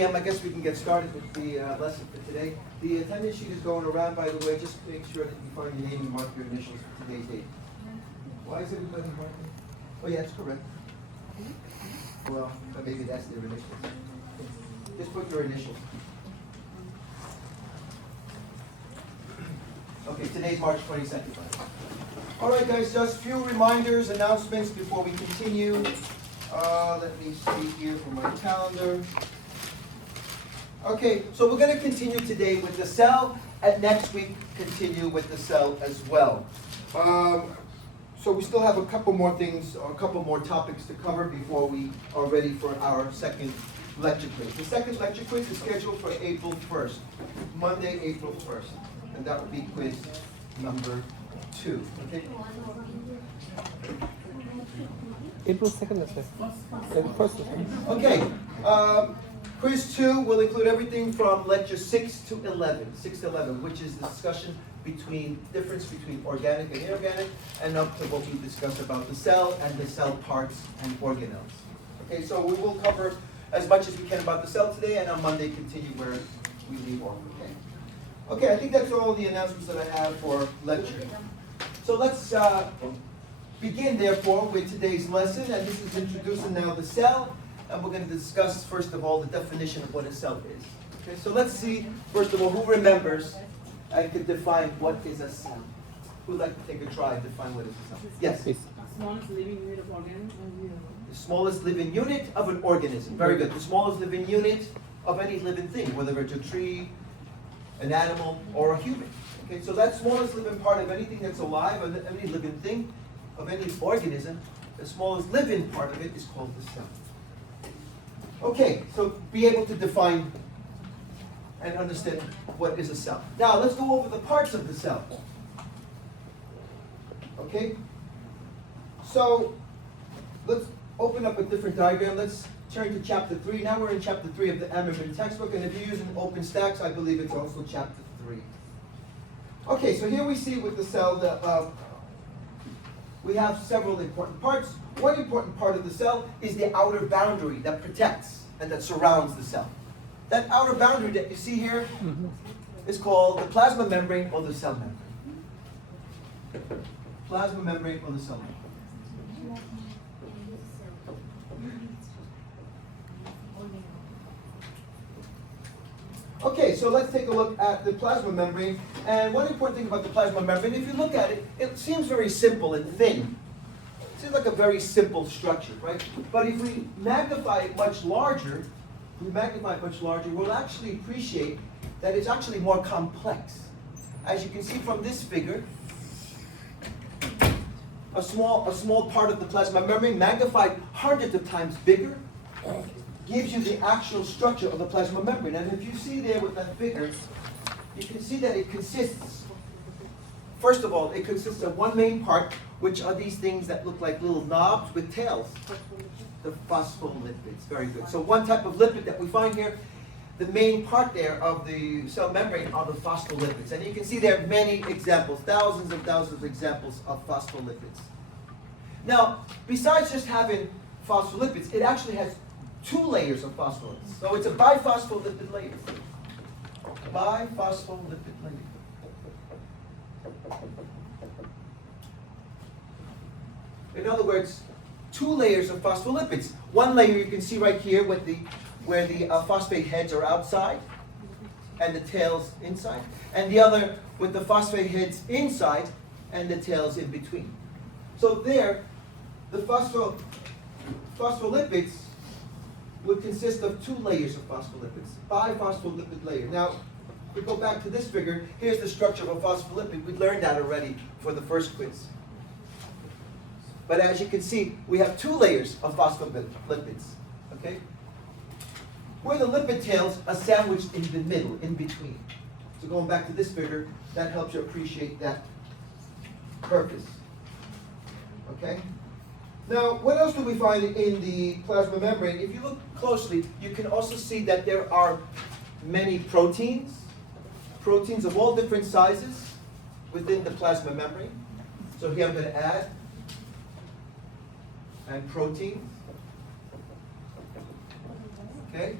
I guess we can get started with the lesson for today. The attendance sheet is going around, by the way. Just make sure that you find your name and mark your initials for today's date. Why is everybody marking? Oh, yeah, that's correct. Well, maybe that's their initials. Just put your initials. Okay, today's March 22nd. All right, guys, just a few reminders, announcements before we continue. Let me see here for my calendar. Okay, so we're going to continue today with the cell, and next week continue with the cell as well. So we still have a couple more things, or a couple more topics to cover before we are ready for our second lecture quiz. The second lecture quiz is scheduled for April 1st, Monday, April 1st, and that will be quiz number 2. Okay? April 2nd, that's it. First. Okay. Quiz 2 will include everything from lecture 6 to 11, which is the discussion difference between organic and inorganic, and up to what we discussed about the cell and the cell parts and organelles. Okay, so we will cover as much as we can about the cell today, and on Monday continue where we leave off. Okay, I think that's all the announcements that I have for lecture. So let's begin, therefore, with today's lesson, and this is introducing now the cell. And we're going to discuss, first of all, the definition of what a cell is. Okay, so let's see, first of all, who remembers and can define what is a cell? Who'd like to take a try and define what is a cell? Yes? Please. Smallest living unit of organism. The smallest living unit of an organism. Very good. The smallest living unit of any living thing, whether it's a tree, an animal, or a human. Okay, so that smallest living part of anything that's alive, of any living thing, of any organism, the smallest living part of it is called the cell. Okay, so be able to define and understand what is a cell. Now, let's go over the parts of the cell. Okay? So, let's open up a different diagram. Let's turn to chapter 3. Now we're in chapter 3 of the American textbook, and if you're using OpenStax, I believe it's also chapter 3. Okay, so here we see with the cell that we have several important parts. One important part of the cell is the outer boundary that protects and that surrounds the cell. That outer boundary that you see here is called the plasma membrane or the cell membrane. Plasma membrane or the cell membrane. Okay, so let's take a look at the plasma membrane. And one important thing about the plasma membrane, if you look at it, it seems very simple and thin. It seems like a very simple structure, right? But if we magnify it much larger, we'll actually appreciate that it's actually more complex. As you can see from this figure, a small part of the plasma membrane, magnified hundreds of times bigger, gives you the actual structure of the plasma membrane. And if you see there with that figure, you can see that it consists, first of all, it consists of one main part, which are these things that look like little knobs with tails. The phospholipids. Very good. So one type of lipid that we find here, the main part there of the cell membrane are the phospholipids. And you can see there are many examples, thousands and thousands of examples of phospholipids. Now, besides just having phospholipids, it actually has 2 layers of phospholipids. So it's a biphospholipid layer. Biphospholipid layer. In other words, 2 layers of phospholipids. One layer you can see right here with where the phosphate heads are outside and the tails inside. And the other with the phosphate heads inside and the tails in between. So there, the phospholipids would consist of 2 layers of phospholipids. Biphospholipid layer. Now, if we go back to this figure, here's the structure of a phospholipid. We learned that already for the first quiz. But as you can see, we have 2 layers of phospholipids, okay? Where the lipid tails are sandwiched in the middle, in between. So going back to this figure, that helps you appreciate that purpose, okay? Now, what else do we find in the plasma membrane? If you look closely, you can also see that there are many proteins of all different sizes within the plasma membrane. So here I'm going to add and protein. Okay?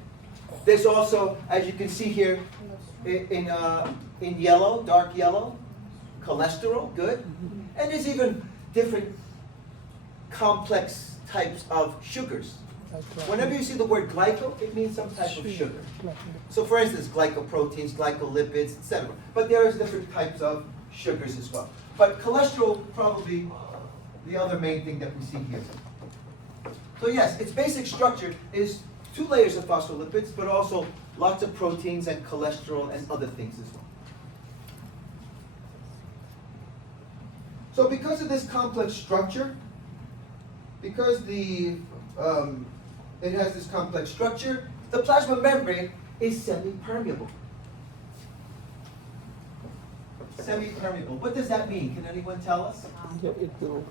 There's also, as you can see here, in yellow, dark yellow, cholesterol, good. And there's even different complex types of sugars. Whenever you see the word glyco, it means some type of sugar. So for instance, glycoproteins, glycolipids, etc. But there is different types of sugars as well. But cholesterol, probably the other main thing that we see here. So yes, its basic structure is 2 layers of phospholipids, but also lots of proteins and cholesterol and other things as well. So because of this complex structure, because it has this complex structure, the plasma membrane is semi-permeable. Semi-permeable. What does that mean? Can anyone tell us? Yeah, it will.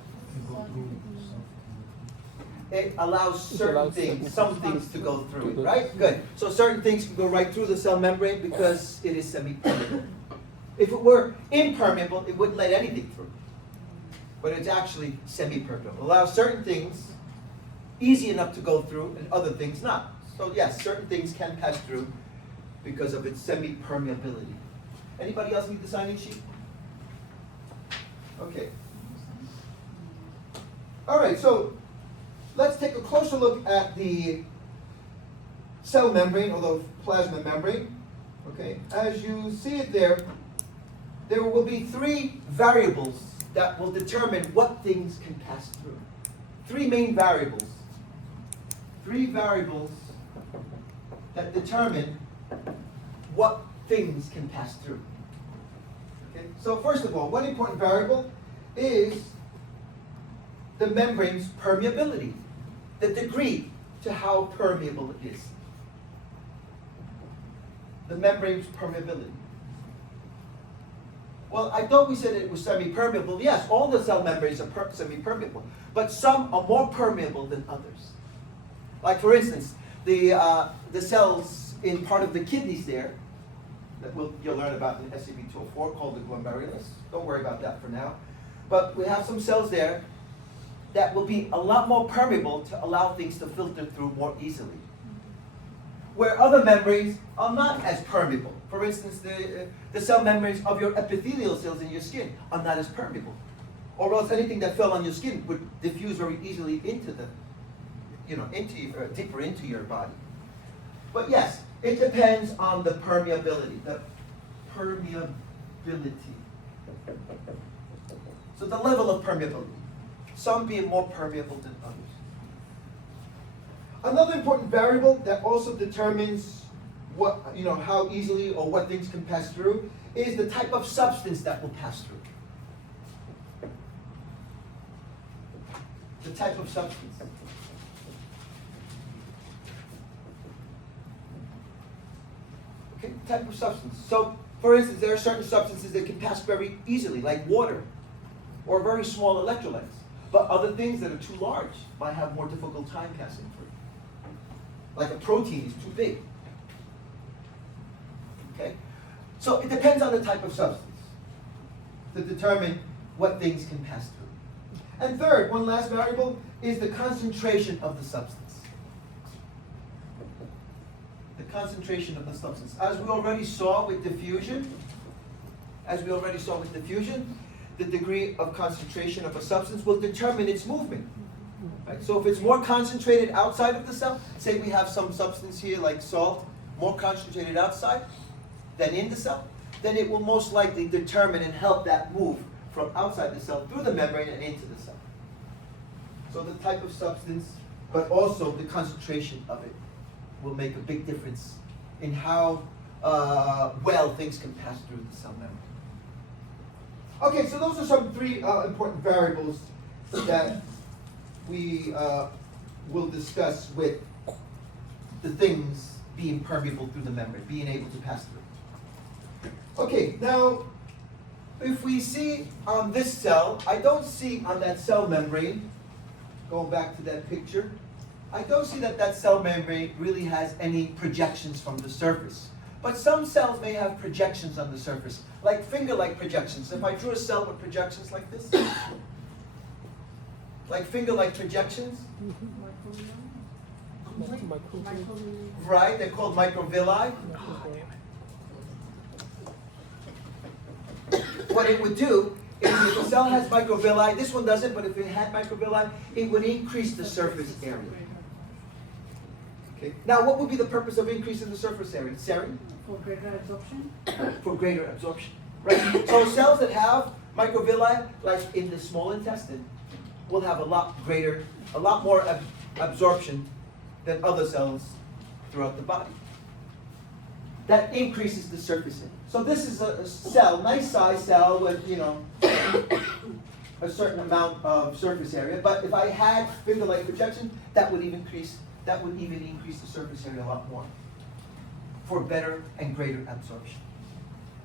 It allows certain things, some things to go through it, Good. right? Good. So certain things can go right through the cell membrane because it is semi-permeable. If it were impermeable, it wouldn't let anything through. But it's actually semi-permeable. It allows certain things easy enough to go through and other things not. So yes, certain things can pass through because of its semi-permeability. Anybody else need the sign-in sheet? Okay. All right, so let's take a closer look at the cell membrane, or the plasma membrane. Okay, as you see it there will be 3 variables that will determine what things can pass through. 3 main variables. 3 variables that determine what things can pass through. Okay, so first of all, one important variable is the membrane's permeability, the degree to how permeable it is. The membrane's permeability. Well, I thought we said it was semi-permeable. Yes, all the cell membranes are semi-permeable, but some are more permeable than others. Like for instance, the cells in part of the kidneys there, that you'll learn about in SCB 204, called the glomerulus. Don't worry about that for now. But we have some cells there that will be a lot more permeable to allow things to filter through more easily. Where other membranes are not as permeable. For instance, the cell membranes of your epithelial cells in your skin are not as permeable. Or else anything that fell on your skin would diffuse very easily into deeper into your body. But yes, it depends on the permeability. The permeability. So the level of permeability. Some being more permeable than others. Another important variable that also determines how easily or what things can pass through is the type of substance that will pass through. The type of substance. Okay, type of substance. So, for instance, there are certain substances that can pass very easily, like water, or very small electrolytes. But other things that are too large might have more difficult time passing through. Like a protein is too big. Okay? So it depends on the type of substance to determine what things can pass through. And third, one last variable, is the concentration of the substance. The concentration of the substance. As we already saw with diffusion, the degree of concentration of a substance will determine its movement. Right? So if it's more concentrated outside of the cell, say we have some substance here like salt, more concentrated outside than in the cell, then it will most likely determine and help that move from outside the cell through the membrane and into the cell. So the type of substance, but also the concentration of it, will make a big difference in how well things can pass through the cell membrane. Okay, so those are some 3 important variables that we will discuss with the things being permeable through the membrane, being able to pass through. Okay, now, if we see on this cell, I don't see on that cell membrane, going back to that picture, I don't see that cell membrane really has any projections from the surface. But some cells may have projections on the surface, like finger-like projections. If I drew a cell with projections like this, like finger-like projections, Right, they're called microvilli. What it would do is if a cell has microvilli, this one doesn't, but if it had microvilli, it would increase the surface area. Okay. Now, what would be the purpose of increasing the surface area? Sarah? For greater absorption. For greater absorption. Right. So cells that have microvilli, like in the small intestine, will have a lot more absorption than other cells throughout the body. That increases the surface area. So this is a cell, nice size cell with, a certain amount of surface area. But if I had finger-like projection, that would even increase the surface area a lot more for better and greater absorption.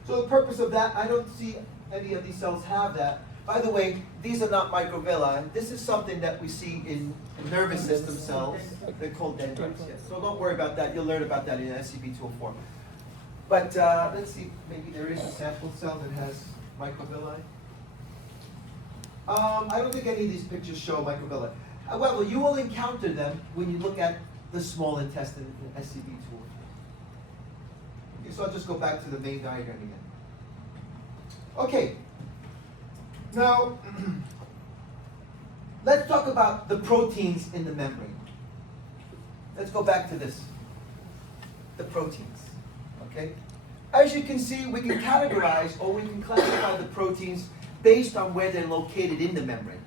So the purpose of that, I don't see any of these cells have that. By the way, these are not microvilli. This is something that we see in nervous system cells. They're called dendrites. Yes. So don't worry about that. You'll learn about that in SCB 204. But let's see, maybe there is a sample cell that has microvilli. I don't think any of these pictures show microvilli. However, you will encounter them when you look at the small intestine in SCB 204. Okay, so I'll just go back to the main diagram again. Okay. Now, let's talk about the proteins in the membrane. Let's go back to this. The proteins. Okay? As you can see, we can categorize or we can classify the proteins based on where they're located in the membrane.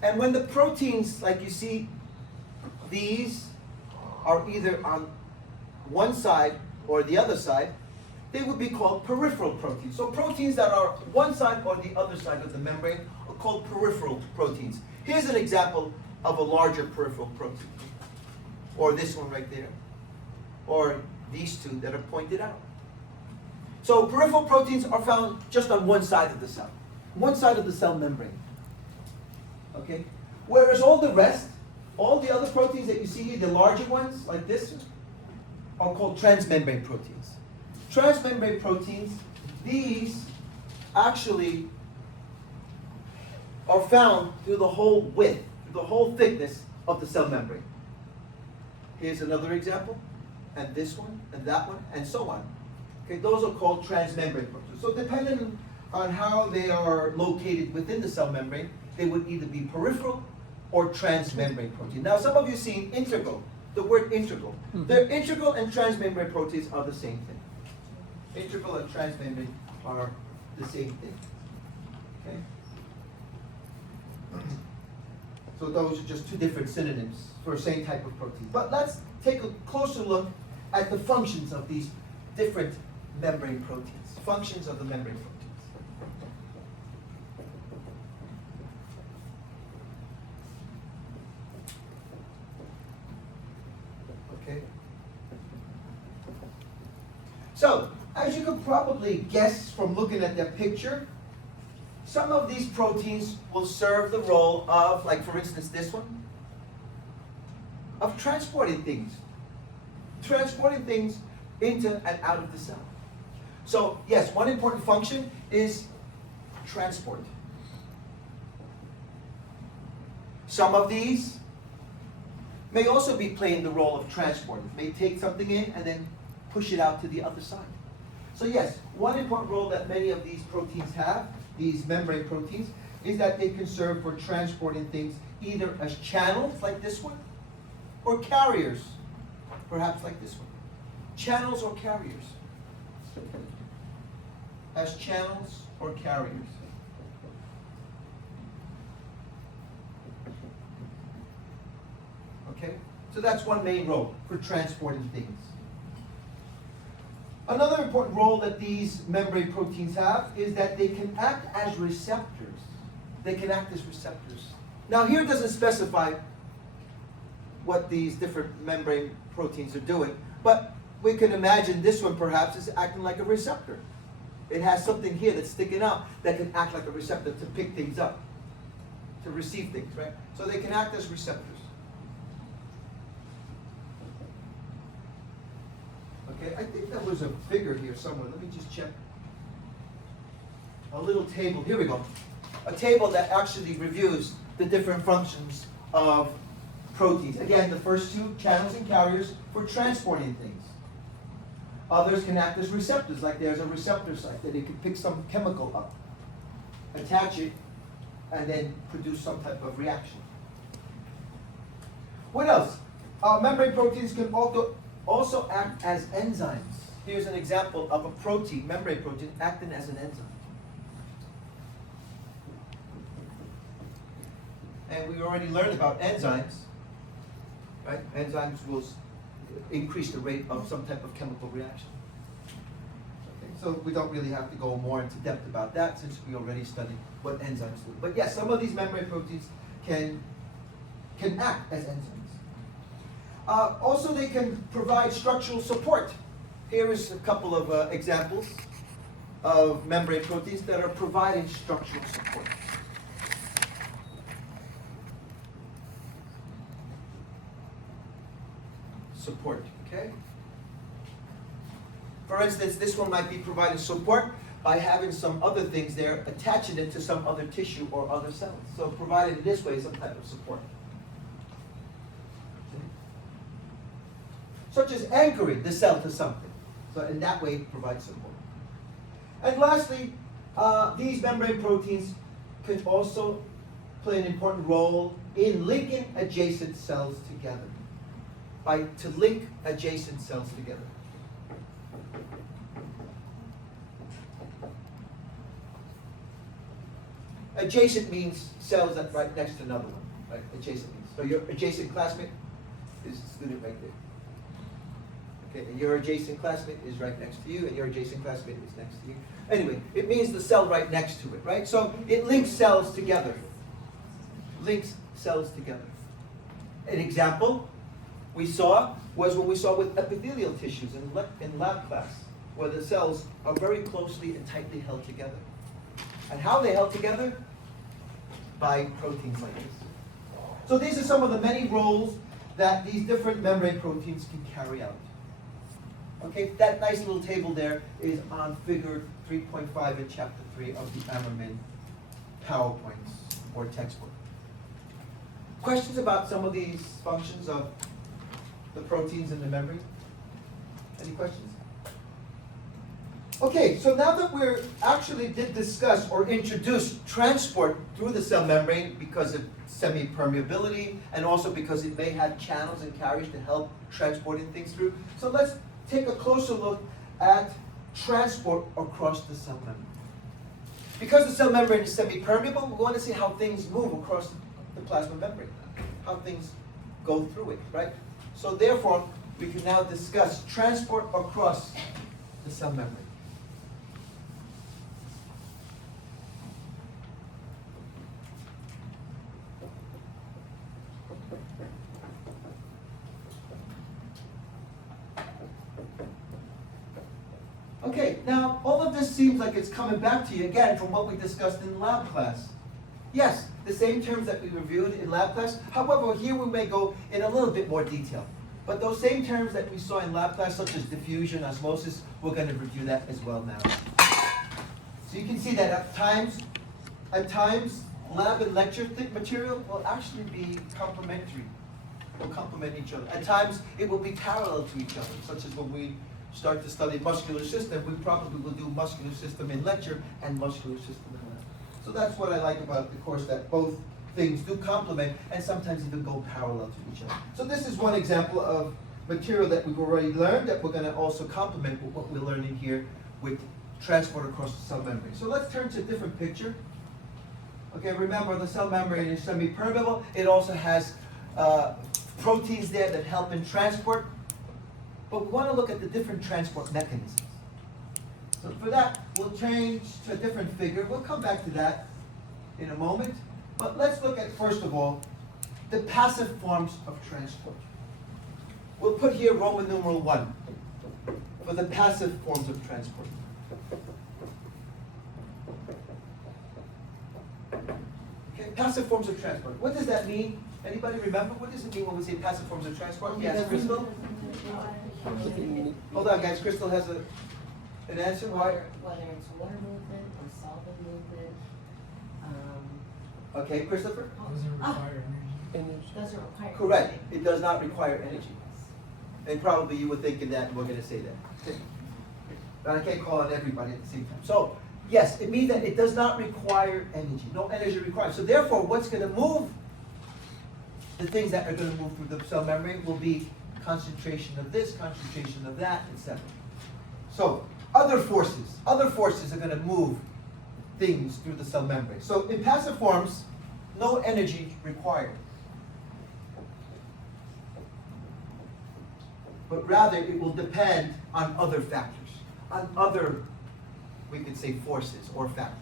And when the proteins, like you see, these are either on one side or the other side, they would be called peripheral proteins. So proteins that are one side or the other side of the membrane are called peripheral proteins. Here's an example of a larger peripheral protein. Or this one right there. Or these two that are pointed out. So peripheral proteins are found just on one side of the cell. One side of the cell membrane. Okay? Whereas all the rest, all the other proteins that you see here, the larger ones, like this, are called transmembrane proteins. Transmembrane proteins, these actually are found through the whole width, through the whole thickness of the cell membrane. Here's another example, and this one, and that one, and so on. Okay, those are called transmembrane proteins. So depending on how they are located within the cell membrane, they would either be peripheral or transmembrane protein. Now, some of you have seen integral, the word integral. The integral and transmembrane proteins are the same thing. Integral and transmembrane are the same thing. Okay? So those are just two different synonyms for the same type of protein. But let's take a closer look at the functions of these different membrane proteins. Functions of the membrane proteins. Okay? So, as you could probably guess from looking at that picture, some of these proteins will serve the role of, like for instance this one, of transporting things. Transporting things into and out of the cell. So yes, one important function is transport. Some of these may also be playing the role of transport. It may take something in and then push it out to the other side. So yes, one important role that many of these proteins have, these membrane proteins, is that they can serve for transporting things either as channels, like this one, or carriers, perhaps like this one. Channels or carriers. As channels or carriers. Okay? So that's one main role, for transporting things. Another important role that these membrane proteins have is that they can act as receptors. They can act as receptors. Now here it doesn't specify what these different membrane proteins are doing, but we can imagine this one perhaps is acting like a receptor. It has something here that's sticking out that can act like a receptor to pick things up, to receive things, right? So they can act as receptors. Okay, I think there was a figure here somewhere. Let me just check. A little table. Here we go. A table that actually reviews the different functions of proteins. Again, the first two, channels and carriers for transporting things. Others can act as receptors, like there's a receptor site that it can pick some chemical up, attach it, and then produce some type of reaction. What else? Membrane proteins can also act as enzymes. Here's an example of a protein, membrane protein, acting as an enzyme. And we already learned about enzymes, right? Enzymes will increase the rate of some type of chemical reaction. Okay, so we don't really have to go more into depth about that since we already studied what enzymes do. But yes, some of these membrane proteins can act as enzymes. Also, they can provide structural support. Here is a couple of examples of membrane proteins that are providing structural support. Support, okay? For instance, this one might be providing support by having some other things there, attaching it to some other tissue or other cells. So provided this way some type of support. Such as anchoring the cell to something. So in that way, it provides support. And lastly, these membrane proteins can also play an important role in linking adjacent cells together. To link adjacent cells together. Adjacent means cells that right next to another one. Right? Adjacent means. So your adjacent classmate is the student right there. Okay, and your adjacent classmate is right next to you, and your adjacent classmate is next to you. Anyway, it means the cell right next to it, right? So it links cells together. Links cells together. An example we saw was what we saw with epithelial tissues in lab class, where the cells are very closely and tightly held together. And how they held together? By proteins like this. So these are some of the many roles that these different membrane proteins can carry out. Okay, that nice little table there is on figure 3.5 in chapter 3 of the Ammerman PowerPoints or textbook. Questions about some of these functions of the proteins in the membrane? Any questions? Okay, so now that we're actually did discuss or introduce transport through the cell membrane because of semi-permeability and also because it may have channels and carriers to help transporting things through. So let's take a closer look at transport across the cell membrane. Because the cell membrane is semi-permeable, we want to see how things move across the plasma membrane, how things go through it, right? So therefore, we can now discuss transport across the cell membrane. Okay, now all of this seems like it's coming back to you again from what we discussed in lab class. Yes, the same terms that we reviewed in lab class. However, here we may go in a little bit more detail. But those same terms that we saw in lab class, such as diffusion, osmosis, we're going to review that as well now. So you can see that at times, lab and lecture material will actually be complementary, will complement each other. At times, it will be parallel to each other, such as when we start to study muscular system, we probably will do muscular system in lecture and muscular system in lab. So that's what I like about the course, that both things do complement and sometimes even go parallel to each other. So this is one example of material that we've already learned that we're going to also complement with what we're learning here with transport across the cell membrane. So let's turn to a different picture. Okay, remember the cell membrane is semi-permeable. It also has proteins there that help in transport. But we want to look at the different transport mechanisms. So for that, we'll change to a different figure. We'll come back to that in a moment. But let's look at, first of all, the passive forms of transport. We'll put here Roman numeral 1 for the passive forms of transport. Okay, passive forms of transport. What does that mean? Anybody remember? What does it mean when we say passive forms of transport? Yes, Crystal? Hold on, guys. Crystal has an answer. Why? Whether it's water movement or solvent movement. Okay, Christopher? Doesn't require energy. Energy. Doesn't require. Correct. It does not require energy. And probably you were thinking that, and we're going to say that. Okay. But I can't call on everybody at the same time. So, yes, it means that it does not require energy. No energy required. So therefore, what's going to move, the things that are going to move through the cell membrane will be concentration of this, concentration of that, etc. So, other forces are going to move things through the cell membrane. So in passive forms, no energy required. But rather it will depend on other factors, on other, we could say, forces or factors.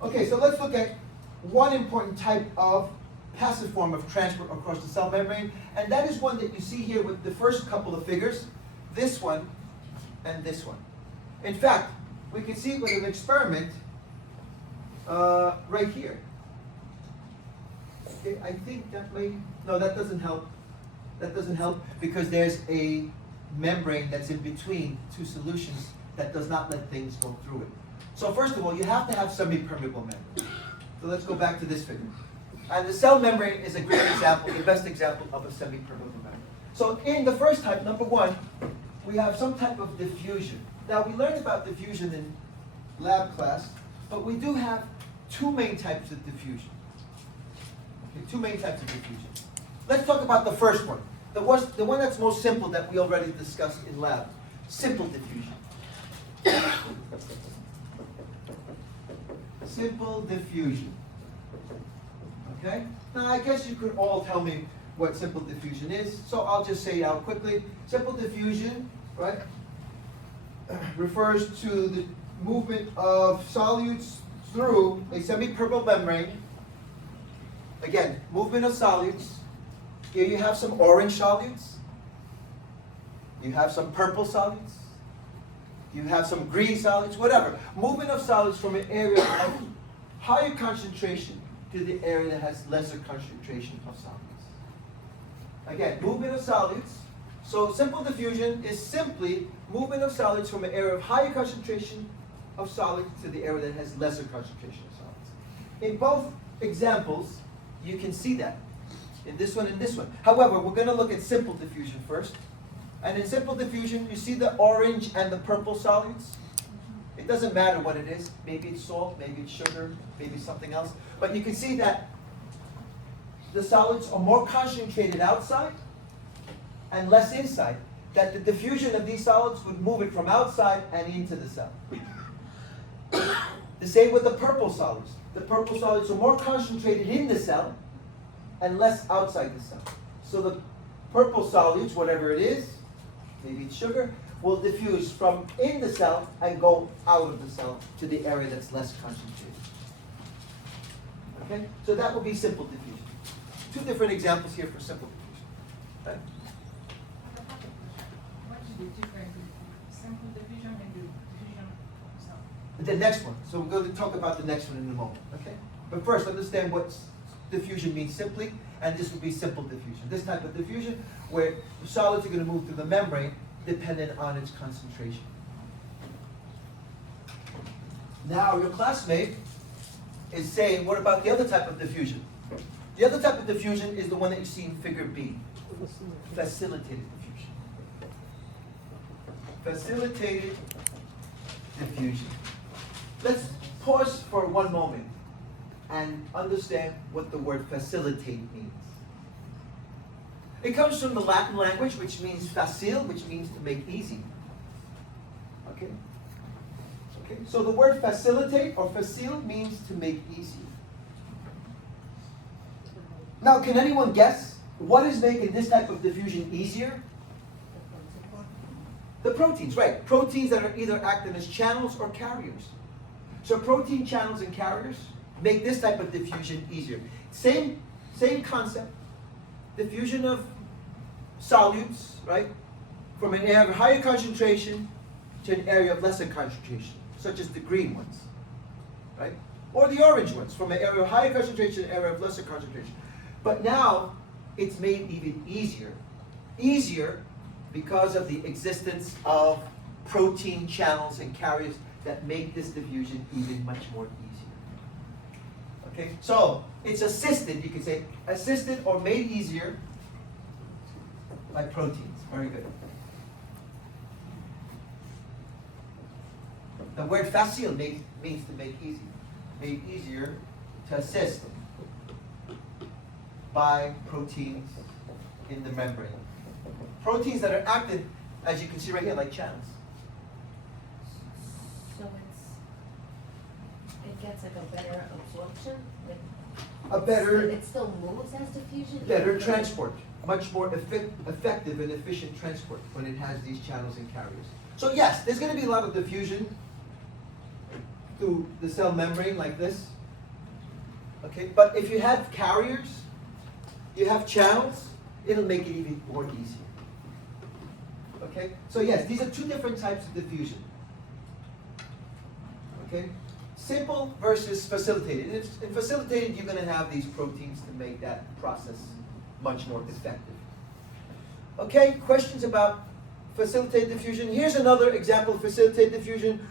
Okay, so let's look at one important type of passive form of transport across the cell membrane, and that is one that you see here with the first couple of figures, this one and this one. In fact, we can see it with an experiment right here. Okay, I think that may, no, that doesn't help. That doesn't help because there's a membrane that's in between two solutions that does not let things go through it. So first of all, you have to have semi-permeable membrane. So let's go back to this figure. And the cell membrane is a great example, the best example of a semi-permeable membrane. So in the first type, number one, we have some type of diffusion. Now we learned about diffusion in lab class, but we do have two main types of diffusion. Okay, two main types of diffusion. Let's talk about the first one. The one that's most simple that we already discussed in lab. Simple diffusion. Simple diffusion. Okay? Now I guess you could all tell me what simple diffusion is, so I'll just say it out quickly. Simple diffusion, right, refers to the movement of solutes through a semi-permeable membrane. Again, movement of solutes. Here you have some orange solutes. You have some purple solutes. You have some green solutes, whatever. Movement of solids from an area of higher concentration to the area that has lesser concentration of solids. Again, movement of solids. So simple diffusion is simply movement of solids from an area of higher concentration of solids to the area that has lesser concentration of solids. In both examples, you can see that. In this one and this one. However, we're going to look at simple diffusion first. And in simple diffusion, you see the orange and the purple solids? It doesn't matter what it is. Maybe it's salt, maybe it's sugar, maybe something else. But you can see that the solids are more concentrated outside and less inside. That the diffusion of these solids would move it from outside and into the cell. The same with the purple solids. The purple solids are more concentrated in the cell and less outside the cell. So the purple solutes, whatever it is, maybe it's sugar, will diffuse from in the cell and go out of the cell to the area that's less concentrated. Okay? So that will be simple diffusion. Two different examples here for simple diffusion. Okay? What is the difference between simple division and the diffusion of cell? The next one. So we're going to talk about the next one in a moment. Okay? But first, understand what diffusion means simply, and this would be simple diffusion. This type of diffusion where the solids are going to move through the membrane dependent on its concentration. Now your classmate is saying, what about the other type of diffusion? The other type of diffusion is the one that you see in figure B. Facilitated diffusion. Facilitated diffusion. Let's pause for one moment and understand what the word facilitate means. It comes from the Latin language, which means facile, which means to make easy. Okay? Okay, so the word facilitate or facile means to make easy. Now, can anyone guess what is making this type of diffusion easier? The proteins, right. Proteins that are either acting as channels or carriers. So protein channels and carriers make this type of diffusion easier. Same concept. Diffusion of solutes, right? From an area of higher concentration to an area of lesser concentration, such as the green ones, right? Or the orange ones, from an area of higher concentration to an area of lesser concentration. But now, it's made even easier. Easier because of the existence of protein channels and carriers that make this diffusion even much more easier. Okay, so it's assisted, you could say, assisted or made easier by proteins. Very good. The word facile means to make easy. Made easier to assist by proteins in the membrane. Proteins that are active, as you can see right here, like channels. So it gets like a better absorption? Like, A better, it still moves as diffusion? better transport. Much more effective and efficient transport when it has these channels and carriers. So yes, there's going to be a lot of diffusion through the cell membrane like this. Okay, but if you have carriers, you have channels, it'll make it even more easier. Okay, so yes, these are two different types of diffusion. Okay, simple versus facilitated. In facilitated, you're going to have these proteins to make that process much more effective. Okay, questions about facilitated diffusion? Here's another example of facilitated diffusion.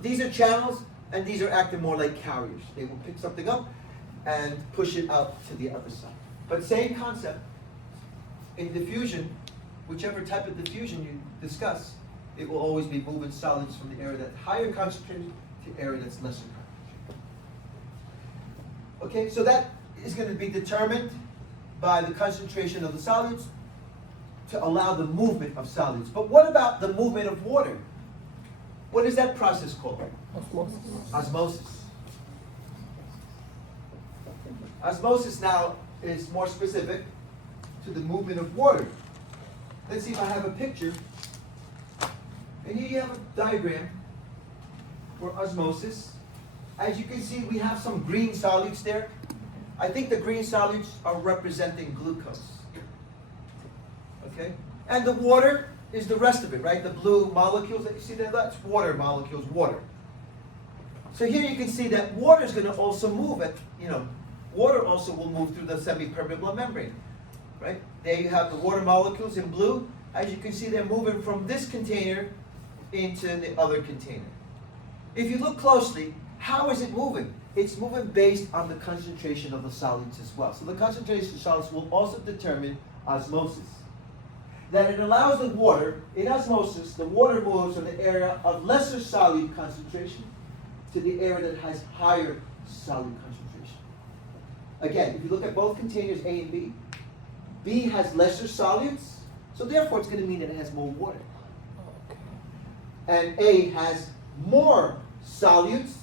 These are channels, and these are acting more like carriers. They will pick something up and push it out to the other side. But same concept. In diffusion, whichever type of diffusion you discuss, it will always be moving solids from the area that's higher concentrated to the area that's lesser concentrated. Okay, so that is going to be determined by the concentration of the solids to allow the movement of solids. But what about the movement of water? What is that process called? Osmosis. Osmosis. Osmosis now is more specific to the movement of water. Let's see if I have a picture. And here you have a diagram for osmosis. As you can see, we have some green solids there. I think the green solids are representing glucose. Okay? And the water is the rest of it, right? The blue molecules that you see there, that's water molecules, water. So here you can see that water is going to also move water also will move through the semi-permeable membrane, right? There you have the water molecules in blue. As you can see, they're moving from this container into the other container. If you look closely, how is it moving? It's moving based on the concentration of the solids as well. So the concentration of solids will also determine osmosis. That it allows the water, in osmosis, the water moves from the area of lesser solute concentration to the area that has higher solute concentration. Again, if you look at both containers A and B, B has lesser solutes, so therefore it's going to mean that it has more water. And A has more solutes,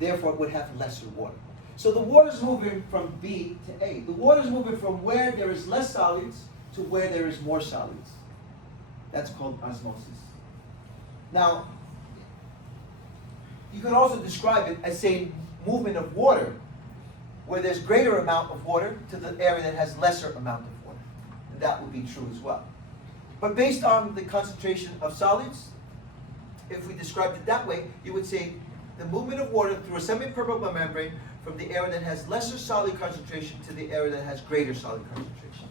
therefore it would have lesser water. So the water is moving from B to A. The water is moving from where there is less solutes to where there is more solids. That's called osmosis. Now, you can also describe it as saying movement of water, where there's greater amount of water to the area that has lesser amount of water. And that would be true as well. But based on the concentration of solids, if we described it that way, you would say the movement of water through a semi-permeable membrane from the area that has lesser solid concentration to the area that has greater solid concentration.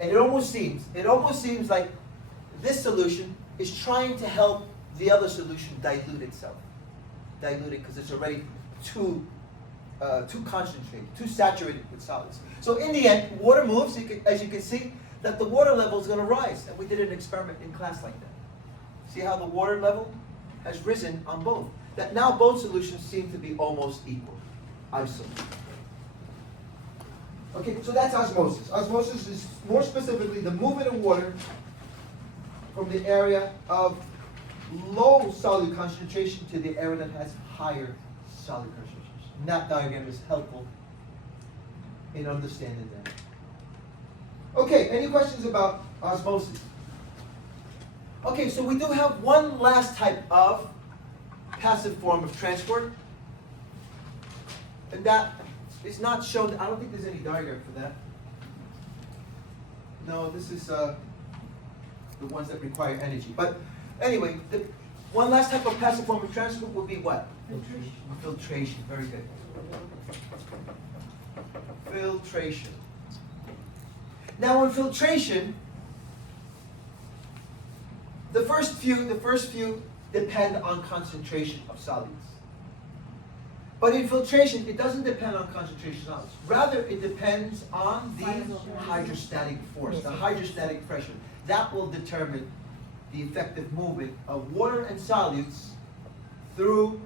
And it almost seems like this solution is trying to help the other solution dilute itself. Dilute it because it's already too concentrated, too saturated with solids. So in the end, water moves, as you can see, that the water level is going to rise. And we did an experiment in class like that. See how the water level has risen on both. That now both solutions seem to be almost equal. Isolate. Okay, so that's osmosis. Osmosis is more specifically the movement of water from the area of low solute concentration to the area that has higher solute concentration. And that diagram is helpful in understanding that. Okay, any questions about osmosis? Okay, so we do have one last type of passive form of transport. And that is not shown. I don't think there's any diagram for that. No, this is the ones that require energy. But anyway, the one last type of passive form of transport would be what? Filtration. Filtration. Very good. Filtration. Now in filtration, the first few depend on concentration of solids. But in filtration, it doesn't depend on concentration of solids. Rather, it depends on the hydrostatic force, the hydrostatic pressure. That will determine the effective movement of water and solutes through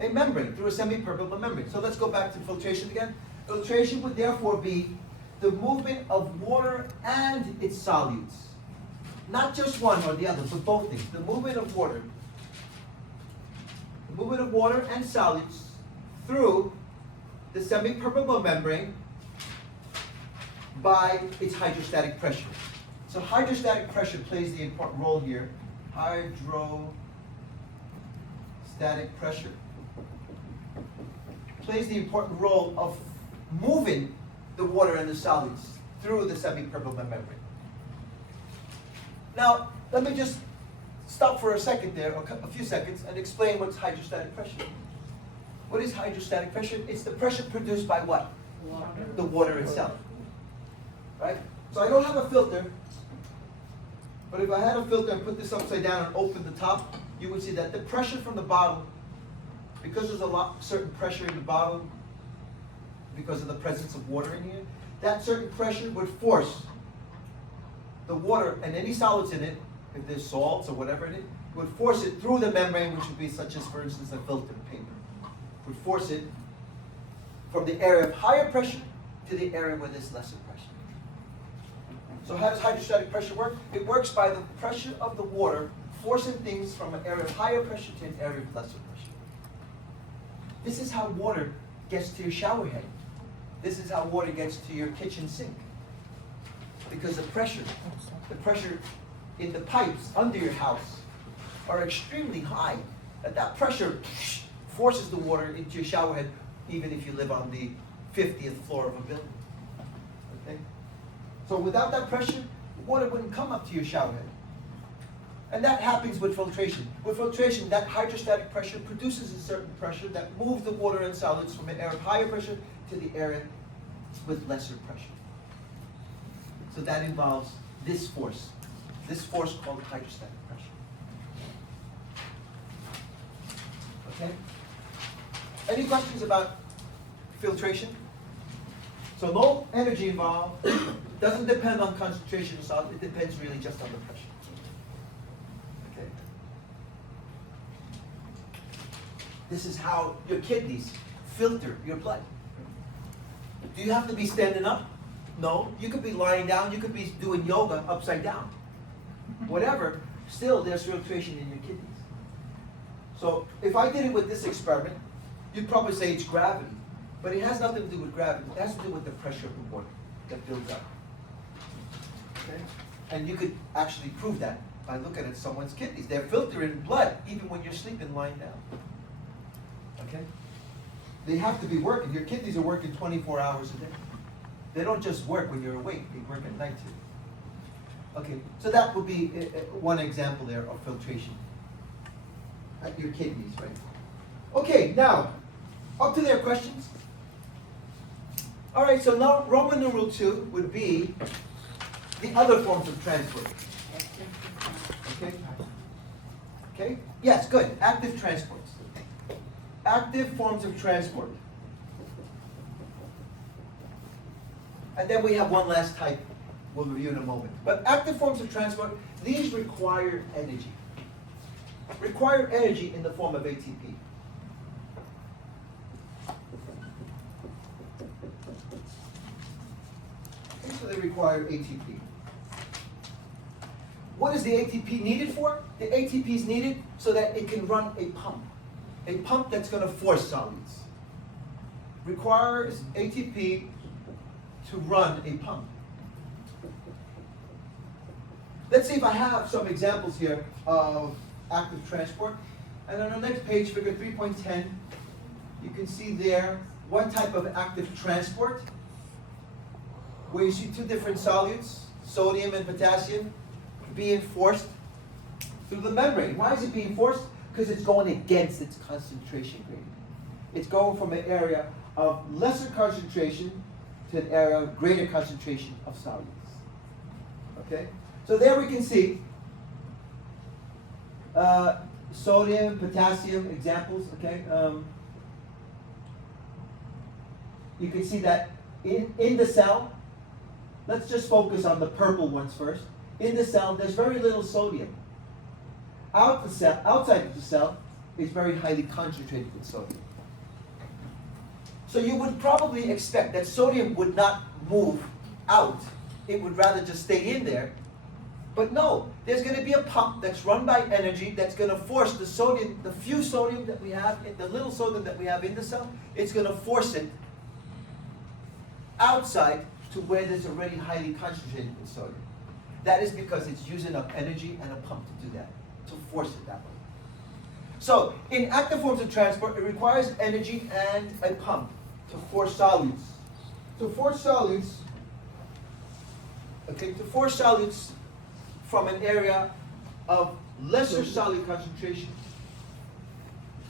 a membrane, through a semi-permeable membrane. So let's go back to filtration again. Filtration would therefore be the movement of water and its solutes. Not just one or the other, but both things. The movement of water and solutes through the semi-permeable membrane by its hydrostatic pressure. So hydrostatic pressure plays the important role here. Hydrostatic pressure plays the important role of moving the water and the solids through the semi-permeable membrane. Now, let me just stop for a second there, a few seconds, and explain what's hydrostatic pressure. What is hydrostatic pressure? It's the pressure produced by what? Water. The water itself. Right? So I don't have a filter, but if I had a filter and put this upside down and open the top, you would see that the pressure from the bottle, because there's certain pressure in the bottle, because of the presence of water in here, that certain pressure would force the water and any solids in it, if there's salts or whatever in it, would force it through the membrane, which would be such as, for instance, a filtered paper. Would force it from the area of higher pressure to the area where there's lesser pressure. So how does hydrostatic pressure work? It works by the pressure of the water forcing things from an area of higher pressure to an area of lesser pressure. This is how water gets to your shower head. This is how water gets to your kitchen sink. Because the pressure in the pipes under your house are extremely high. That pressure forces the water into your shower head, even if you live on the 50th floor of a building. Okay? So without that pressure, water wouldn't come up to your shower head. And that happens with filtration. With filtration, that hydrostatic pressure produces a certain pressure that moves the water and solids from an area of higher pressure to the area with lesser pressure. So that involves this force called hydrostatic pressure. Okay? Any questions about filtration? So no energy involved, doesn't depend on concentration of solid, it depends really just on the pressure. Okay? This is how your kidneys filter your blood. Do you have to be standing up? No. You could be lying down, you could be doing yoga upside down. Whatever, still there's filtration in your kidneys. So if I did it with this experiment, you'd probably say it's gravity. But it has nothing to do with gravity. It has to do with the pressure of the water that builds up. Okay? And you could actually prove that by looking at someone's kidneys. They're filtering blood even when you're sleeping, lying down. Okay? They have to be working. Your kidneys are working 24 hours a day. They don't just work when you're awake. They work at night too. Okay, so that would be one example there of filtration at your kidneys, right? Okay, now, up to there, questions? All right, so now Roman numeral 2 would be the other forms of transport. Okay? Okay? Yes, good. Active transports. Active forms of transport. And then we have one last type we'll review in a moment. But active forms of transport, these require energy. Require energy in the form of ATP. Okay, so they require ATP. What is the ATP needed for? The ATP is needed so that it can run a pump. A pump that's going to force solids. Requires ATP to run a pump. Let's see if I have some examples here of active transport. And on the next page, figure 3.10, you can see there one type of active transport where you see two different solutes, sodium and potassium, being forced through the membrane. Why is it being forced? Because it's going against its concentration gradient. It's going from an area of lesser concentration to an area of greater concentration of solids. Okay? So there we can see sodium, potassium examples, okay? you can see that in the cell, let's just focus on the purple ones first. In the cell, there's very little sodium. Outside of the cell is very highly concentrated with sodium. So you would probably expect that sodium would not move out. It would rather just stay in there. But no, there's going to be a pump that's run by energy that's going to force the sodium, the few sodium that we have, the little sodium that we have in the cell, it's going to force it outside to where there's already highly concentrated with sodium. That is because it's using up energy and a pump to do that, to force it that way. So, in active forms of transport, it requires energy and a pump to force solutes. To force solutes from an area of lesser solute concentration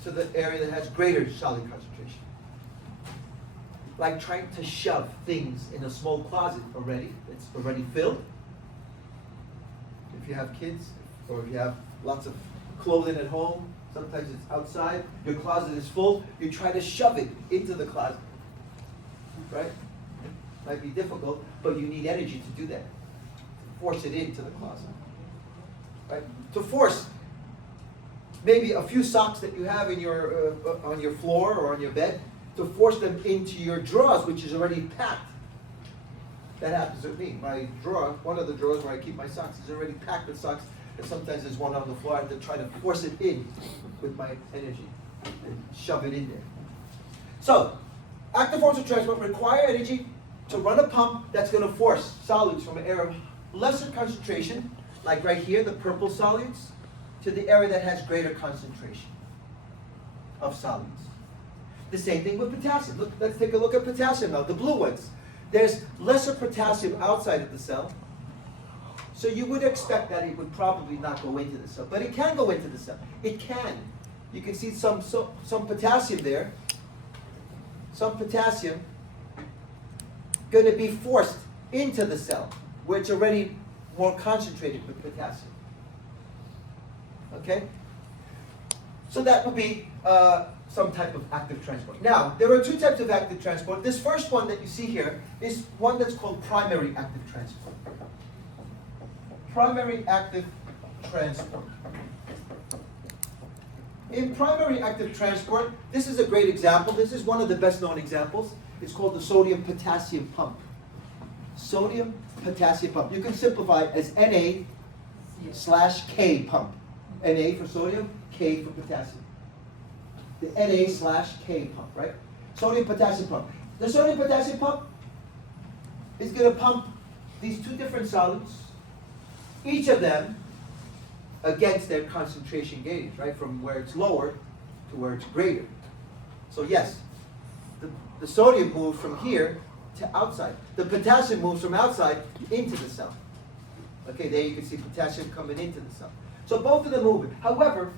to the area that has greater solute concentration. Like trying to shove things in a small closet already, it's already filled. If you have kids, or if you have lots of clothing at home, sometimes it's outside, your closet is full, you try to shove it into the closet, right? Might be difficult, but you need energy to do that. To force it into the closet, right? To force maybe a few socks that you have in your on your floor or on your bed, to force them into your drawers, which is already packed. That happens with me. My drawer, one of the drawers where I keep my socks, is already packed with socks, and sometimes there's one on the floor. I have to try to force it in with my energy and shove it in there. So, active forms of transport require energy to run a pump that's going to force solutes from an area of lesser concentration, like right here, the purple solutes, to the area that has greater concentration of solutes. The same thing with potassium. Look, let's take a look at potassium now, the blue ones. There's lesser potassium outside of the cell, so you would expect that it would probably not go into the cell, but it can go into the cell. It can. You can see some potassium there. Some potassium going to be forced into the cell, where it's already more concentrated with potassium. Okay? So that would be some type of active transport. Now, there are two types of active transport. This first one that you see here is one that's called primary active transport. Primary active transport. In primary active transport, this is a great example. This is one of the best known examples. It's called the sodium-potassium pump. Sodium-potassium pump. You can simplify it as Na/K pump. Na for sodium, K for potassium. The Na/K pump, right? Sodium-potassium pump. The sodium-potassium pump is going to pump these two different solutes, each of them against their concentration gauge, right? From where it's lower to where it's greater. So yes, the sodium moves from here to outside. The potassium moves from outside into the cell. Okay, there you can see potassium coming into the cell. So both of them moving. However,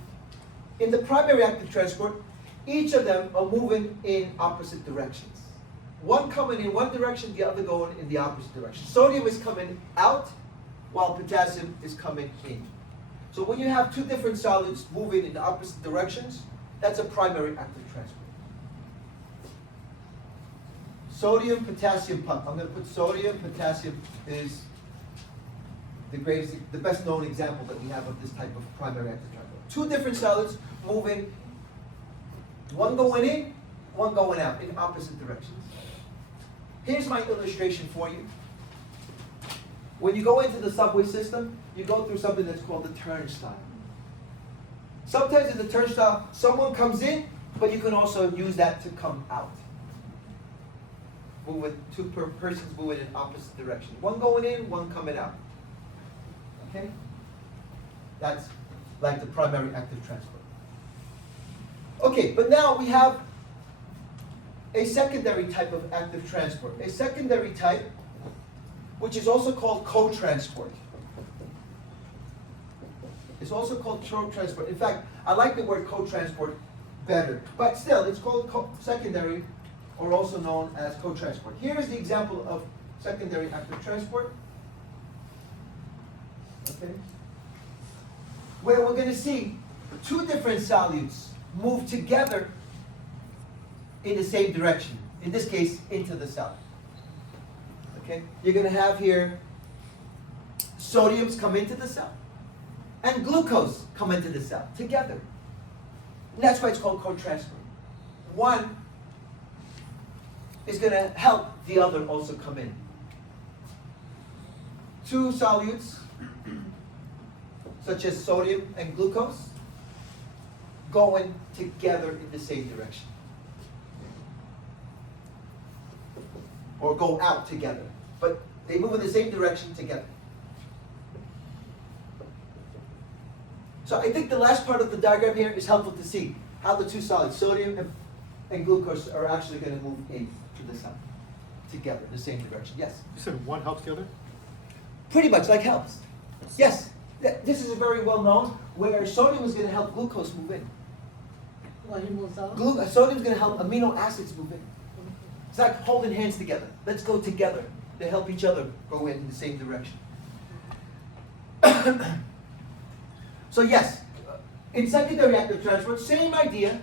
in the primary active transport, each of them are moving in opposite directions. One coming in one direction, the other going in the opposite direction. Sodium is coming out, while potassium is coming in. So when you have two different solids moving in the opposite directions, that's a primary active transport. Sodium, potassium pump. I'm going to put sodium, potassium is the best known example that we have of this type of primary active transport. Two different solids moving, one going in, one going out in opposite directions. Here's my illustration for you. When you go into the subway system, you go through something that's called the turnstile. Sometimes in the turnstile, someone comes in, but you can also use that to come out. Moving two persons moving in opposite directions. One going in, one coming out. Okay? That's like the primary active transport. Okay, but now we have a secondary type of active transport. A secondary type, which is also called co-transport. It's also called co-transport. In fact, I like the word co-transport better. But still, it's called secondary, or also known as co-transport. Here is the example of secondary active transport. Okay? Where we're going to see two different solutes move together in the same direction. in this case, into the cell. Okay? You're going to have here sodiums come into the cell and glucose come into the cell together. And that's why it's called co-transfer. One is going to help the other also come in. Two solutes, such as sodium and glucose, going together in the same direction. Or go out together. But they move in the same direction together. So I think the last part of the diagram here is helpful to see how the two solids, sodium and glucose, are actually going to move into the cell together in the same direction. Yes? You said one helps the other? Pretty much like helps. Yes. This is very well known where sodium is going to help glucose move in. Sodium is going to help amino acids move in. It's like holding hands together. Let's go together. They help each other go in the same direction. So yes, in secondary active transport, same idea.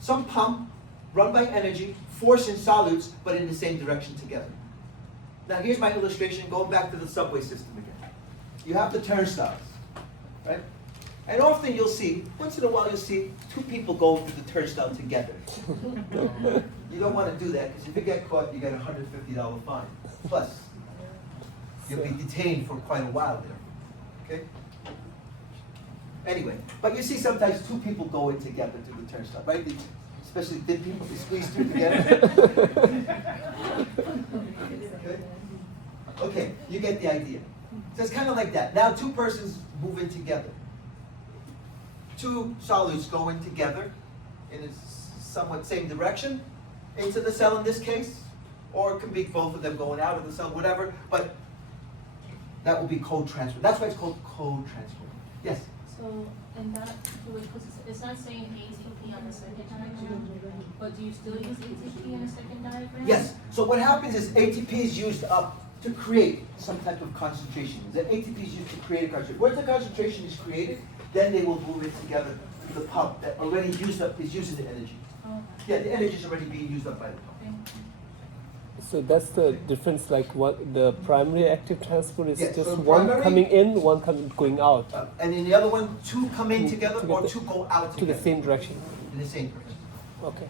Some pump run by energy, force in solutes, but in the same direction together. Now here's my illustration going back to the subway system again. You have the turnstiles, right? And often you'll see, once in a while you'll see two people go through the turnstile together. You don't want to do that because if you get caught, you get a $150 fine. Plus, you'll be detained for quite a while there. Okay? Anyway, but you see sometimes two people go in together through the turnstile, right? Especially thin people, they squeeze through together. Okay? Okay, you get the idea. So it's kind of like that. Now two persons move in together. Two solids go in together in a somewhat same direction into the cell in this case, or it can be both of them going out of the cell, whatever, but that will be co-transfer. That's why it's called co-transfer. Yes? So, in that, because it's not saying ATP on the second diagram, but do you still use ATP in the second diagram? Yes. So what happens is ATP is used up to create some type of concentration. That ATP is used to create a concentration. Once the concentration is created, then they will move it together to the pump that already used up is using the energy. Oh, Yeah, the energy is already being used up by the pump. thank you. So that's the difference, like what the primary active transport is Yes, just so one primary- coming in, one going out And in the other one, two come in together or Together. two go out to together. the same direction. In the same direction. Okay.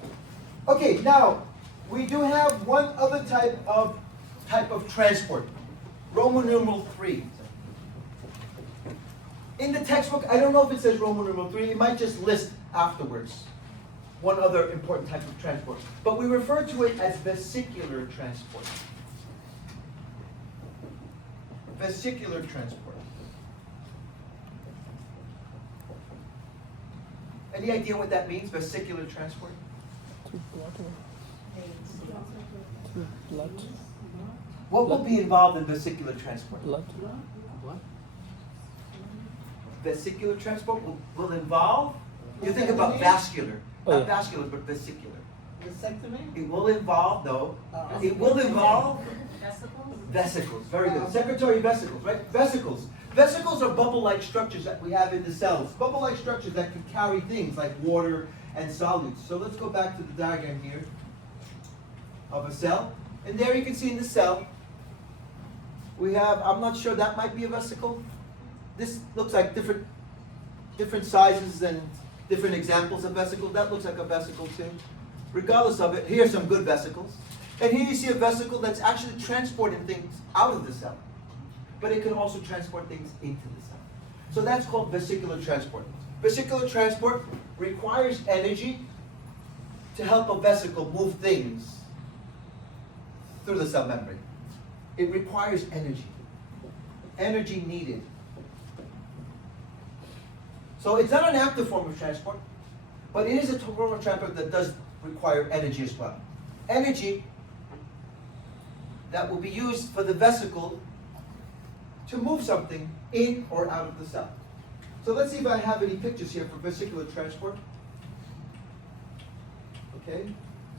Okay, now, we do have one other type of transport. Roman numeral 3. In the textbook, I don't know if it says Roman numeral 3, it might just list afterwards one other important type of transport. But we refer to it as vesicular transport. Vesicular transport. Any idea what that means, vesicular transport? Through blood. Through blood. What will be involved in vesicular transport? Blood. What? Vesicular transport will involve, you think about vascular, Oh, not yeah. vascular, but vesicular. Vasectomy? It will involve, it will involve Vesicles? vesicles, very good. Secretory vesicles, right? Vesicles. Vesicles are bubble-like structures that we have in the cells. Bubble-like structures that can carry things like water and solids. So let's go back to the diagram here of a cell. And there you can see in the cell, we have, I'm not sure, that might be a vesicle. This looks like different sizes and different examples of vesicle. That looks like a vesicle too. Regardless of it, here's some good vesicles. And here you see a vesicle that's actually transporting things out of the cell. But it can also transport things into the cell. So that's called vesicular transport. Vesicular transport requires energy to help a vesicle move things through the cell membrane. It requires energy. Energy needed. So it's not an active form of transport, but it is a form of transport that does require energy as well. Energy that will be used for the vesicle to move something in or out of the cell. So let's see if I have any pictures here for vesicular transport. Okay,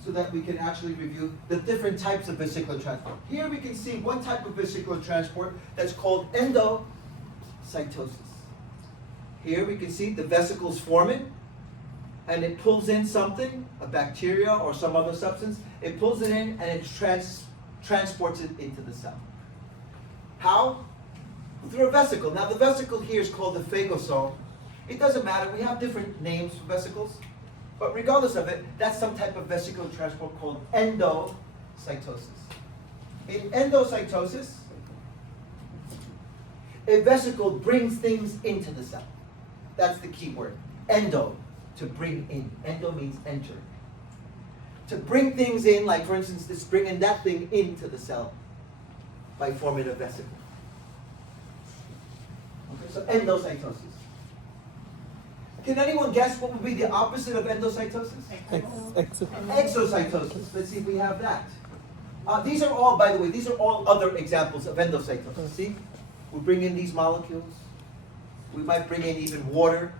so that we can actually review the different types of vesicular transport. Here we can see one type of vesicular transport that's called endocytosis. Here we can see the vesicles forming, and it pulls in something, a bacteria or some other substance, It pulls it in and it transports it into the cell. How? Through a vesicle. Now the vesicle here is called the phagosome. It doesn't matter, we have different names for vesicles, but regardless of it, that's some type of vesicular transport called endocytosis. In endocytosis, a vesicle brings things into the cell. That's the key word. Endo, to bring in. Endo means enter. To bring things in, like for instance, this bringing that thing into the cell by forming a vesicle. Okay, so endocytosis. Can anyone guess what would be the opposite of endocytosis? Exocytosis. Let's see if we have that. These are all, by the way, these are all other examples of endocytosis. See? We bring in these molecules. We might bring in even water.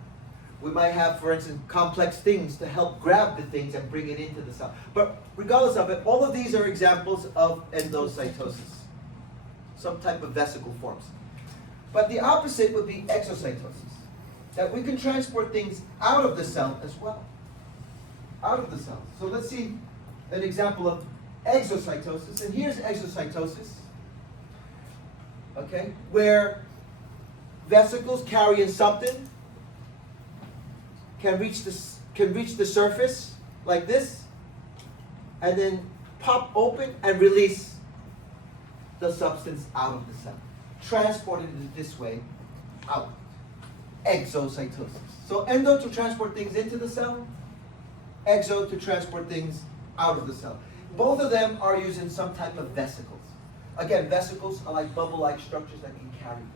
We might have, for instance, complex things to help grab the things and bring it into the cell. But regardless of it, all of these are examples of endocytosis. Some type of vesicle forms. But the opposite would be exocytosis. That we can transport things out of the cell as well. Out of the cell. So let's see an example of exocytosis. And here's exocytosis. Okay, where vesicles carrying something can reach the surface like this, and then pop open and release the substance out of the cell. Transported it this way out. Exocytosis. So endo to transport things into the cell, exo to transport things out of the cell. Both of them are using some type of vesicles. Again, vesicles are like bubble-like structures that can carry things.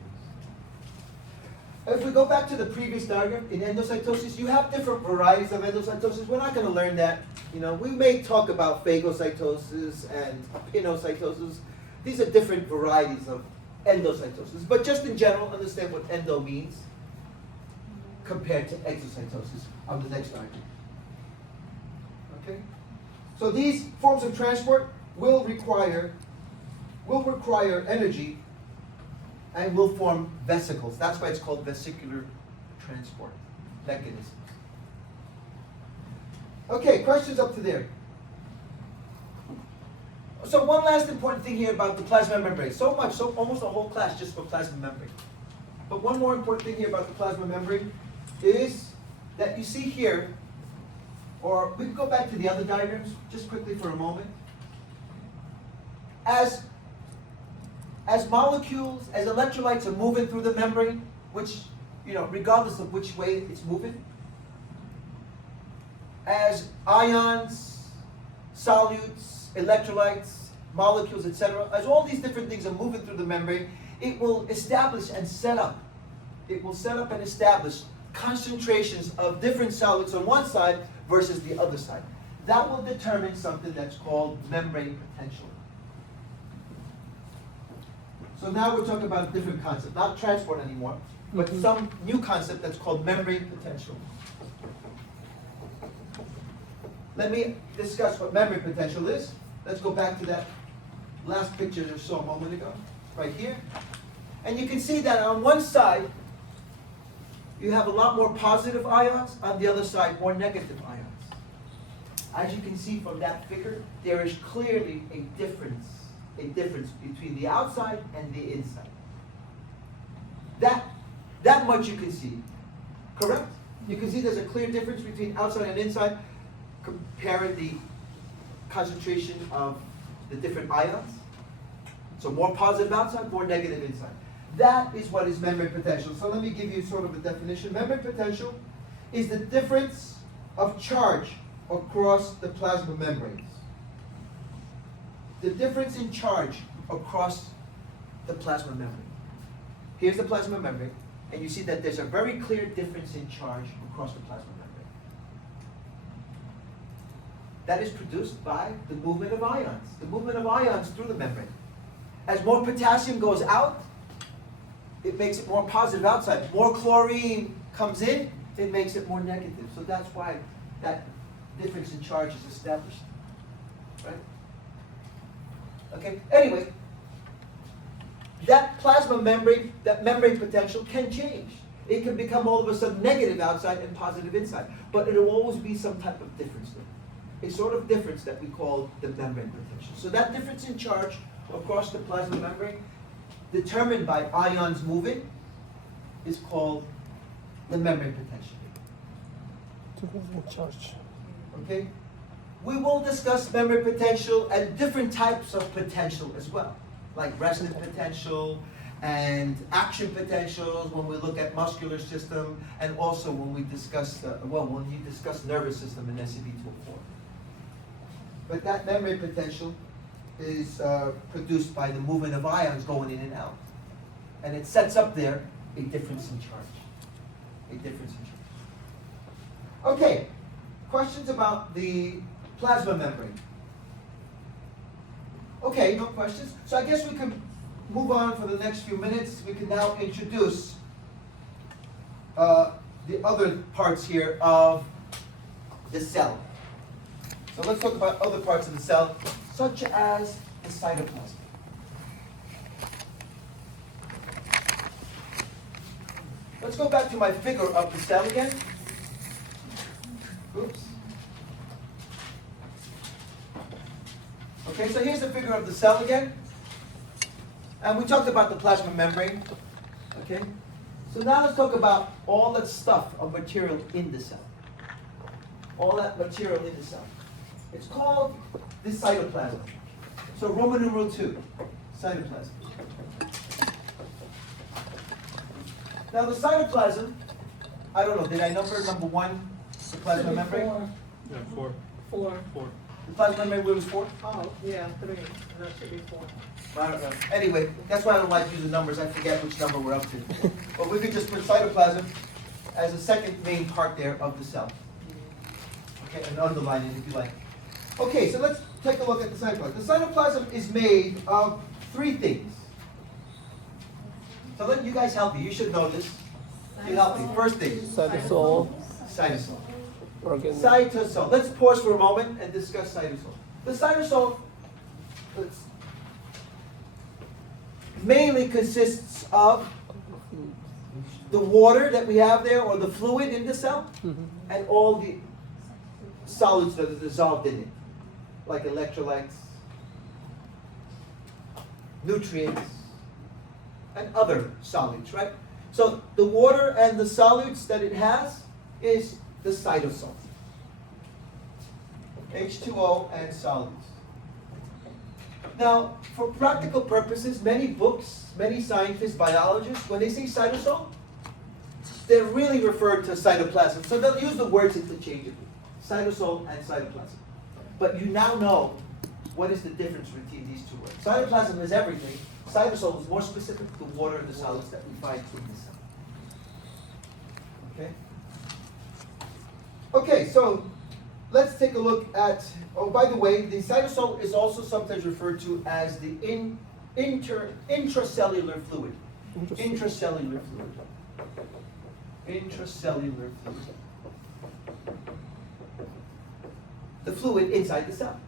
If we go back to the previous diagram, in endocytosis, you have different varieties of endocytosis. We're not going to learn that. You know, we may talk about phagocytosis and pinocytosis. These are different varieties of endocytosis. But just in general, understand what endo means compared to exocytosis on the next diagram. Okay? So these forms of transport will require energy and will form vesicles. That's why it's called vesicular transport mechanisms. Okay, questions up to there. So one last important thing here about the plasma membrane. So almost a whole class just for plasma membrane. But one more important thing here about the plasma membrane is that you see here, or we can go back to the other diagrams just quickly for a moment. As molecules, as electrolytes are moving through the membrane, which, you know, regardless of which way it's moving, as ions, solutes, electrolytes, molecules, etc., as all these different things are moving through the membrane, it will establish and set up. It will set up and establish concentrations of different solutes on one side versus the other side. That will determine something that's called membrane potential. So now we're talking about a different concept, not transport anymore, but some new concept that's called membrane potential. Let me discuss what membrane potential is. Let's go back to that last picture you saw a moment ago, right here. And you can see that on one side, you have a lot more positive ions, on the other side, more negative ions. As you can see from that figure, there is clearly a difference between the outside and the inside. That much you can see, correct? You can see there's a clear difference between outside and inside, comparing the concentration of the different ions. So more positive outside, more negative inside. That is what is membrane potential. So let me give you sort of a definition. Membrane potential is the difference of charge across the plasma membranes. The difference in charge across the plasma membrane. Here's the plasma membrane, and you see that there's a very clear difference in charge across the plasma membrane. That is produced by the movement of ions. The movement of ions through the membrane. As more potassium goes out, it makes it more positive outside. More chlorine comes in, it makes it more negative. So that's why that difference in charge is established. Right? Okay, anyway, that plasma membrane, that membrane potential can change. It can become all of a sudden negative outside and positive inside. But it will always be some type of difference there. a sort of difference that we call the membrane potential. So that difference in charge across the plasma membrane, determined by ions moving, is called the membrane potential. Difference in charge. Okay? We will discuss membrane potential and different types of potential as well, like resonant potential and action potentials when we look at muscular system, and also when we discuss, when you discuss nervous system in SCB 204. But that membrane potential is produced by the movement of ions going in and out. And it sets up there a difference in charge. A difference in charge. Okay, questions about the plasma membrane? Okay, no questions. So I guess we can move on for the next few minutes. We can now introduce the other parts here of the cell. So let's talk about other parts of the cell, such as the cytoplasm. Let's go back to my figure of the cell again. Oops. Okay, so here's the figure of the cell again. And we talked about the plasma membrane. Okay? So now let's talk about all that stuff of material in the cell. All that material in the cell. It's called the cytoplasm. So Roman numeral 2, cytoplasm. Now the cytoplasm, I don't know, did I number 1, the plasma membrane? Yeah, 4. 4. The plasma membrane was 4? Oh, yeah, 3. That should be 4. I don't know. Anyway, that's why I don't like using numbers. I forget which number we're up to. But we could just put cytoplasm as a second main part there of the cell. Okay, and underline it if you like. Okay, so let's take a look at the cytoplasm. The cytoplasm is made of 3 things. So let you guys help me. You should know this. You help me. First thing, Cytosol, cytosol. organ. Cytosol. Let's pause for a moment and discuss cytosol. The cytosol mainly consists of the water that we have there, or the fluid in the cell, and all the solids that are dissolved in it, like electrolytes, nutrients, and other solids, right? So the water and the solids that it has is the cytosol. H2O and solids. Now, for practical purposes, many books, many scientists, biologists, when they say cytosol, they're really referred to cytoplasm. So they'll use the words interchangeably, cytosol and cytoplasm. But you now know what is the difference between these two words. Cytoplasm is everything. Cytosol is more specific to the water and the solids that we find in the cell. Okay? Okay, so let's take a look at, oh, by the way, the cytosol is also sometimes referred to as the intracellular fluid. Intracellular fluid. Intracellular fluid. The fluid inside the cell.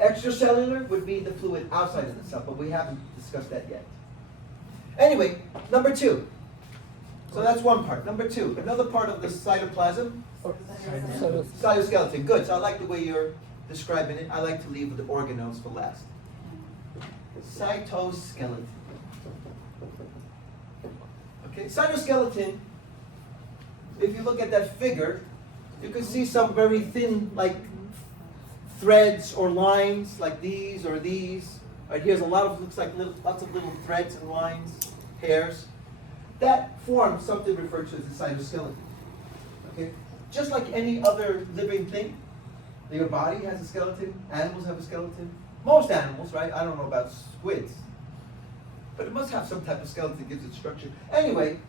Extracellular would be the fluid outside of the cell, but we haven't discussed that yet. Anyway, number 2. So that's one part. Number 2, another part of the cytoplasm, cytoskeleton. Good. So I like the way you're describing it. I like to leave the organelles for last. Cytoskeleton. Okay, cytoskeleton, if you look at that figure, you can see some very thin, like, threads or lines, like these or these. Right, here's a lot of, looks like lots of little threads and lines, hairs. That forms something referred to as the cytoskeleton. Okay? Just like any other living thing, your body has a skeleton, animals have a skeleton. Most animals, right? I don't know about squids. But it must have some type of skeleton that gives it structure. Anyway,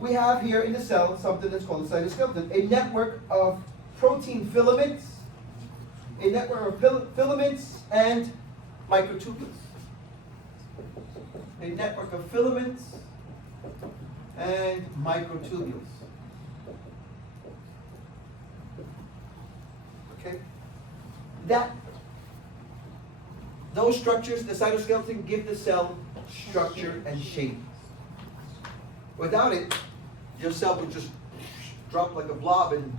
we have here in the cell something that's called a cytoskeleton, a network of protein filaments, and microtubules. A network of filaments and microtubules. Okay? Those structures, the cytoskeleton, give the cell structure and shape. Without it, your cell would just drop like a blob and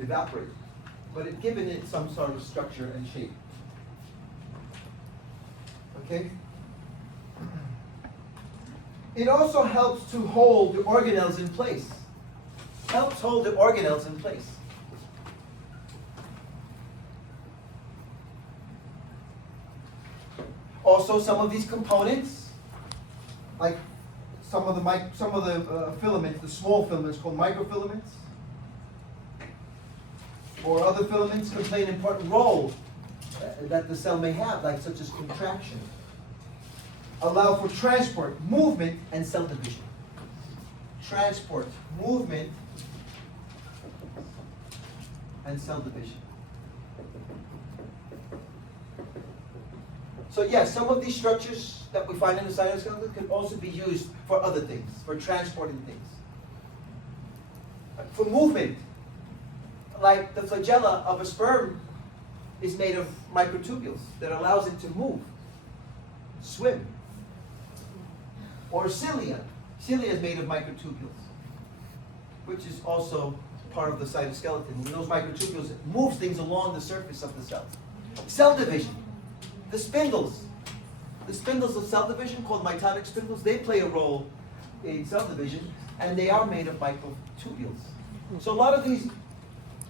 evaporate. but it's given it some sort of structure and shape. Okay? It also helps to hold the organelles in place. Helps hold the organelles in place. Also, some of these components, like some of the filaments, the small filaments called microfilaments, or other filaments can play an important role that the cell may have, like such as contraction. Allow for transport, movement, and cell division. Transport, movement, and cell division. So yes, some of these structures that we find in the cytoskeleton can also be used for other things, for transporting things. For movement, like the flagella of a sperm is made of microtubules that allows it to move, swim. Or cilia. Cilia is made of microtubules, which is also part of the cytoskeleton. And those microtubules moves things along the surface of the cells. Cell division. The spindles of cell division, called mitotic spindles, they play a role in cell division, and they are made of microtubules. So a lot of these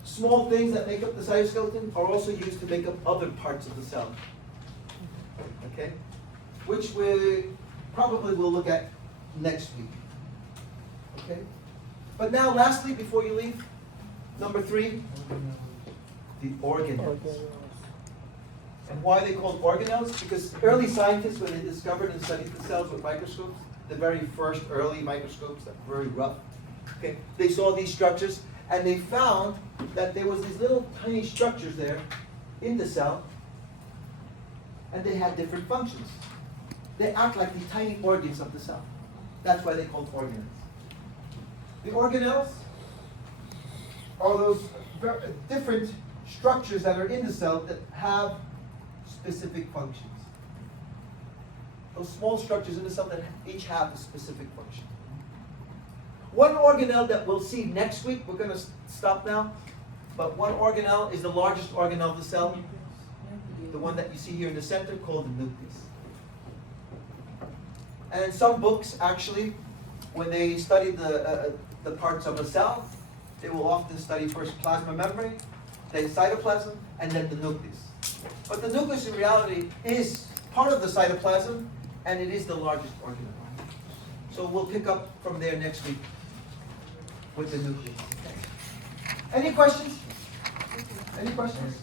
small things that make up the cytoskeleton are also used to make up other parts of the cell. Okay? Which we probably will look at next week. Okay? But now, lastly, before you leave, number 3, the organelles. And why are they called organelles? Because early scientists, when they discovered and studied the cells with microscopes, the very first early microscopes that were very rough, okay, they saw these structures and they found that there was these little tiny structures there in the cell, and they had different functions. They act like the tiny organs of the cell. That's why they're called organelles. The organelles are those different structures that are in the cell that have specific functions. Those small structures in the cell that each have a specific function. One organelle that we'll see next week, we're going to stop now, but one organelle is the largest organelle of the cell, the one that you see here in the center, called the nucleus. And in some books, actually, when they study the parts of a cell, they will often study first plasma membrane, then cytoplasm, and then the nucleus. But the nucleus in reality is part of the cytoplasm, and it is the largest organelle. So we'll pick up from there next week with the nucleus. Any questions? Any questions?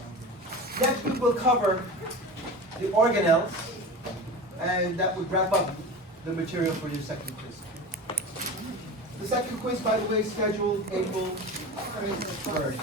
Next week we'll cover the organelles, and that would wrap up the material for your second quiz. The second quiz, by the way, is scheduled April 1st.